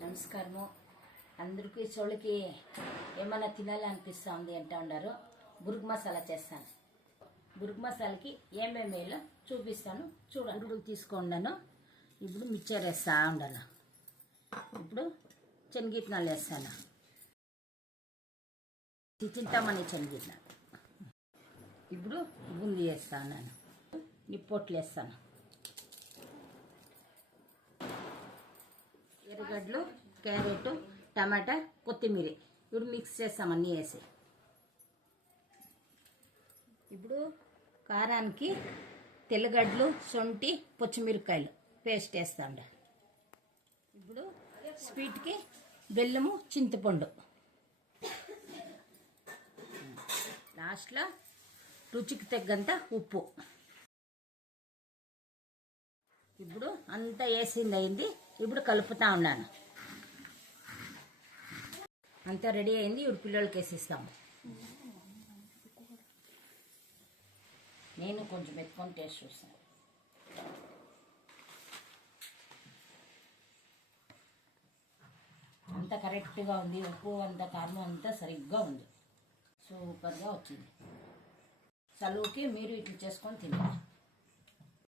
నమస్కారము. అందరికీ చోళ్ళకి ఏమైనా తినాలనిపిస్తూ ఉంది అంటూ ఉన్నారు. బురుగు మసాలా చేస్తాను. బురుగు మసాలాకి ఏమేమి వేయాలో చూపిస్తాను. చూడండి. బురుగులు తీసుకున్నాను. ఇప్పుడు మిక్చర్ వేస్తా ఉండాను. ఇప్పుడు శనగిత్తనాలు వేస్తాను. చింతామణి శనగిత్తనాలు. ఇప్పుడు బూందీ వేస్తాను. నేను నిప్పొట్లు వేస్తాను. ఎర్రగడ్డలు, క్యారెట్, టమాటా, కొత్తిమీర ఇప్పుడు మిక్స్ చేస్తాం అన్నీ వేసి. ఇప్పుడు కారానికి తెల్లగడ్డలు, శొంఠి, పచ్చిమిరపకాయలు పేస్ట్ వేస్తాం. ఇప్పుడు స్వీట్కి బెల్లము, చింతపండు. లాస్ట్లో రుచికి తగ్గంత ఉప్పు. ఇప్పుడు అంతా వేసింది అయింది. ఇప్పుడు కలుపుతా ఉన్నాను. అంతా రెడీ అయింది. ఇప్పుడు పిల్లలకి వేసిస్తాము. నేను కొంచెం ఎత్తుకొని టేస్ట్ చూస్తాను. అంత కరెక్ట్గా ఉంది. ఉప్పు అంత కారం అంతా సరిగ్గా ఉంది. సూపర్గా వచ్చింది. చలువుకి మీరు ఇట్లా చేసుకొని తినండి.